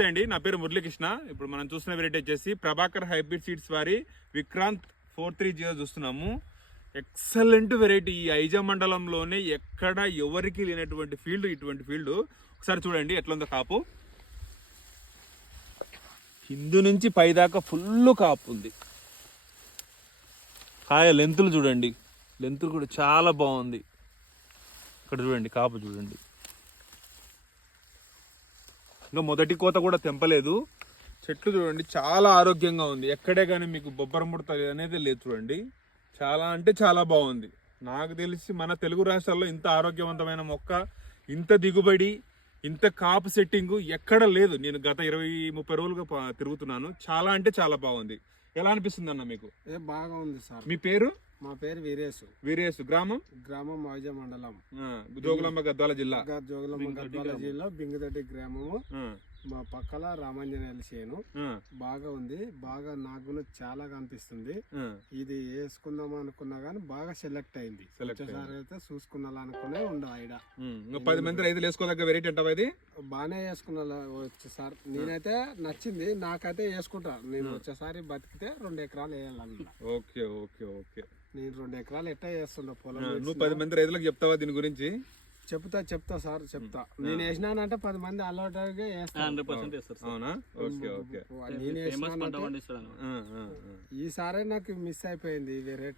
నమస్తే అండి, నా పేరు మురళీకృష్ణ. ఇప్పుడు మనం చూస్తున్న వెరైటీ వచ్చేసి ప్రభాకర్ హైబ్రిడ్ సీడ్స్ వారి విక్రాంత్ 430 చూస్తున్నాము. Excellent variety. ఈ ఐజా మండలంలోనే ఎక్కడ ఎవరికి లేనటువంటి ఫీల్డ్ ఇటువంటి ఫీల్డ్. ఒకసారి చూడండి ఎట్లుందో కాపు. కిందు నుంచి పైదాకా ఫుల్ కాపు ఉంది. కాయ లెంతులు చూడండి, లెంతులు కూడా చాలా బాగుంది. ఇక్కడ చూడండి కాపు చూడండి. ఇంకా మొదటి కోత కూడా తెంపలేదు. చెట్లు చూడండి చాలా ఆరోగ్యంగా ఉంది. ఎక్కడే కానీ మీకు బొబ్బర ముడత అనేది లేదు. చూడండి చాలా అంటే చాలా బాగుంది. నాకు తెలిసి మన తెలుగు రాష్ట్రాల్లో ఇంత ఆరోగ్యవంతమైన మొక్క, ఇంత దిగుబడి, ఇంత కాపు సెట్టింగు ఎక్కడ లేదు. నేను గత 20-30 రోజులుగా తిరుగుతున్నాను. చాలా అంటే చాలా బాగుంది. ఎలా అనిపిస్తుంది అన్న మీకు? బాగా ఉంది సార్. మీ పేరు? మా పేరు వీరేశు. వీరేశు. గ్రామం? గ్రామం ఐజా మండలం, జోగులాంబ గద్వాల జిల్లా. జోగులాంబ గద్వాల జిల్లా బింగదొడ్డి గ్రామము. మా పక్కల రామాంజనేయుల చేను. బాగా ఉంది. బాగా నాకు కూడా చాలా కనిపిస్తుంది. ఇది వేసుకుందాం అనుకున్నా గానీ బాగా సెలెక్ట్ అయింది. వచ్చేసారి అయితే చూసుకున్నాలనుకునే ఉండ ఆడ 10 మంది రైతులు వేసుకోదగ్గ వెరైటీ అంటావా ఇది? బాగానే వేసుకున్నా వచ్చేసారి. నేనైతే నచ్చింది, నాకైతే వేసుకుంటా. నేను వచ్చేసారి బతికితే 2 ఎకరాలు వేయాలన్నా. Okay okay okay. నేను 2 ఎకరాలు ఎట్టా చేస్తున్నా పొలం. నువ్వు 10 మంది రైతులకు చెప్తావా దీని గురించి? చెప్తా సార్, చెప్తా. నేను వేసినానంటే 10 మంది అలవాటుగా అవునా? Okay okay. నేను ఈసారి నాకు మిస్ అయిపోయింది వేరే